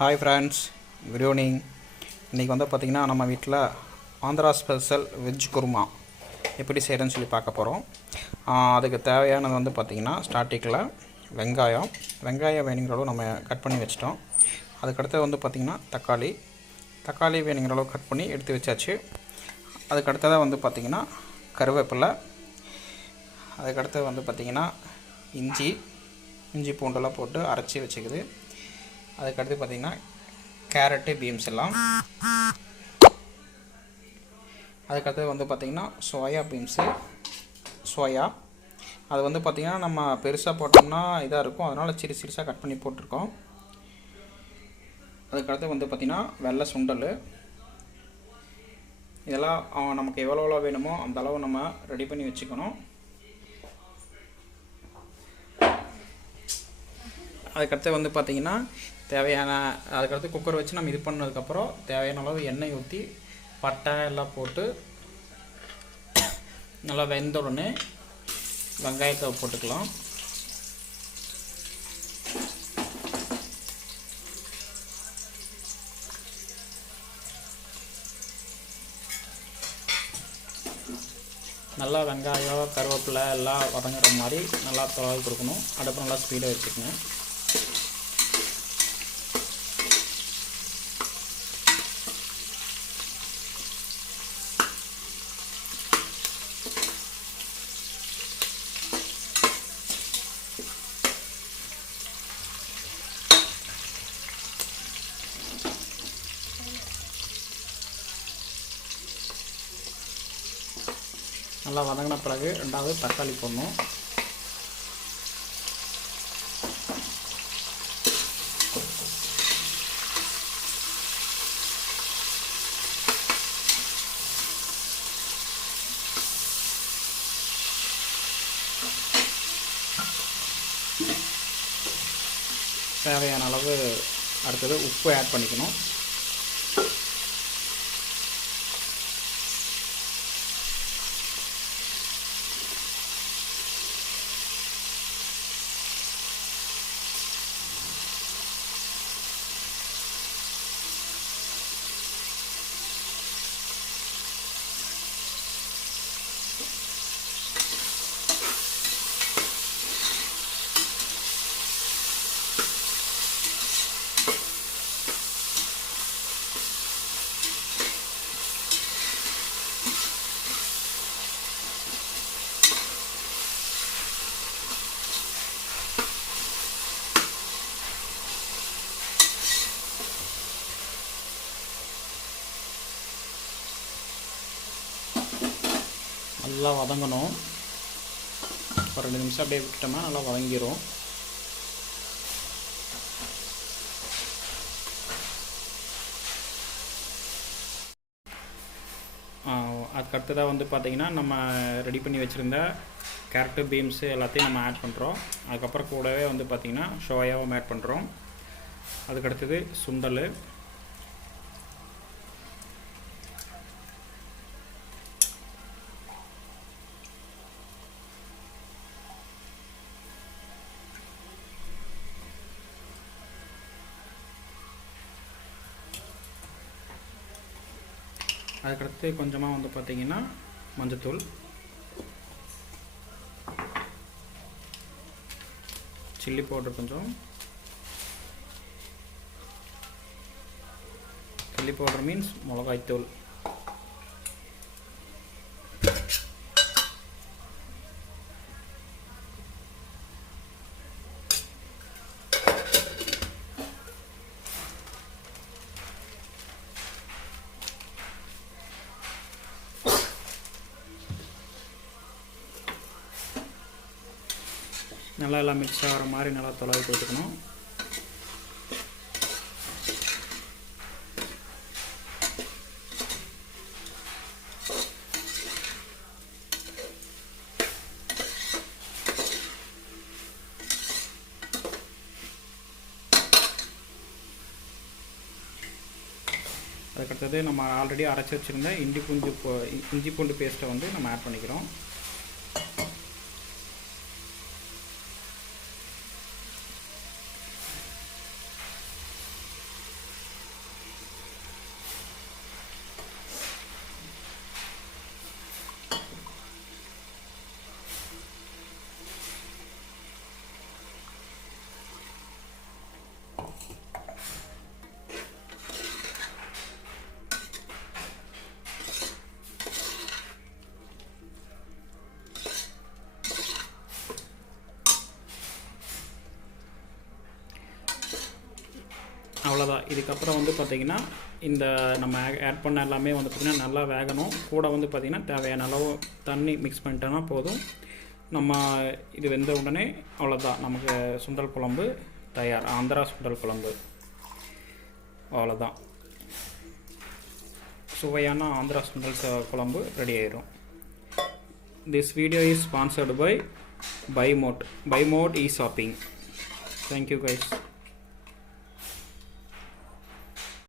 Hi friends, good evening. இன்றைக்கி வந்து பார்த்திங்கன்னா நம்ம வீட்டில் ஆந்திரா ஸ்பெஷல் வெஜ் குருமா எப்படி செய்கிறேன்னு சொல்லி பார்க்க போகிறோம். அதுக்கு தேவையானது வந்து பார்த்திங்கன்னா ஸ்டார்டிங்கில் வெங்காயம் வேணுங்கிற அளவு நம்ம கட் பண்ணி வச்சிட்டோம். அதுக்கடுத்து வந்து பார்த்திங்கன்னா தக்காளி வேணுங்கிற அளவு கட் பண்ணி எடுத்து வச்சாச்சு. அதுக்கடுத்ததாக வந்து பார்த்திங்கன்னா கருவேப்பிலை, அதுக்கடுத்து வந்து பார்த்திங்கன்னா இஞ்சி பூண்டெல்லாம் போட்டு அரைச்சி வச்சுக்குது. அதுக்கடுத்து பார்த்திங்கன்னா கேரட்டு, பீன்ஸ் எல்லாம். அதுக்கடுத்து வந்து பார்த்திங்கன்னா சோயா அது வந்து பார்த்திங்கன்னா நம்ம பெருசாக போட்டோம்னா இதாக இருக்கும், அதனால் சிறுசாக கட் பண்ணி போட்டிருக்கோம். அதுக்கடுத்து வந்து பார்த்திங்கன்னா வெள்ளை சுண்டல். இதெல்லாம் நமக்கு எவ்வளோ வேணுமோ அந்த அளவு நம்ம ரெடி பண்ணி வச்சுக்கணும். அதுக்கடுத்து வந்து பார்த்திங்கன்னா அதுக்கடுத்து குக்கர் வச்சு நம்ம இது பண்ணதுக்கப்புறம் தேவையான அளவு எண்ணெய் ஊற்றி பட்டை எல்லாம் போட்டு நல்லா வெந்த உடனே வெங்காயத்தை போட்டுக்கலாம். நல்லா வெங்காயம், கருவேப்பிலை எல்லாம் வதங்குற மாதிரி நல்லா தொலைவி கொடுக்கணும். அடுப்பு நல்லா ஸ்பீடாக வச்சுக்கணும். நல்லா வதங்கின பிறகு ரெண்டாவது தக்காளி போடணும். தேவையான அளவு அடுத்தது உப்பு ஆட் பண்ணிக்கணும். நல்லா வதங்கணும். ஒரு 2 நிமிஷம் அப்படியே விட்டோம்னா நல்லா வதங்கிடும். அதுக்கடுத்ததாக வந்து பார்த்திங்கன்னா நம்ம ரெடி பண்ணி வச்சுருந்த கேரட்டு, பீன்ஸு எல்லாத்தையும் நம்ம ஆட் பண்ணுறோம். அதுக்கப்புறம் கூடவே வந்து பார்த்திங்கன்னா சோயாவும் ஆட் பண்ணுறோம். அதுக்கடுத்தது சுண்டல், அதுக்கடுத்து கொஞ்சமாக வந்து பார்த்திங்கன்னா மஞ்சத்தூள், சில்லி பவுடர் கொஞ்சம், சில்லி பவுடர் மீன்ஸ் மிளகாய்த்தூள், நல்லா எல்லாம் மிக்ஸ் ஆகிற மாதிரி நல்லா தொலைவி கொடுத்துக்கணும். அதுக்கடுத்தது நம்ம ஆல்ரெடி அரைச்சி வச்சுருந்த இஞ்சி பூண்டு பேஸ்ட்டை வந்து நம்ம ஆட் பண்ணிக்கிறோம். அவ்வளோதான். இதுக்கப்புறம் வந்து பார்த்திங்கன்னா இந்த நம்ம ஆட் பண்ண எல்லாமே வந்து பார்த்திங்கன்னா நல்லா வேகணும். கூட வந்து பார்த்திங்கன்னா தேவையான அளவு தண்ணி மிக்ஸ் பண்ணிட்டோன்னா போதும். நம்ம இது வெந்த உடனே அவ்வளோதான், நமக்கு சுண்டல் குழம்பு தயார். ஆந்திரா சுண்டல் குழம்பு அவ்வளோதான். சுவையான ஆந்திரா சுண்டல் குழம்பு ரெடி ஆயிடும். This video is sponsored by by mod e shopping. Thank you guys.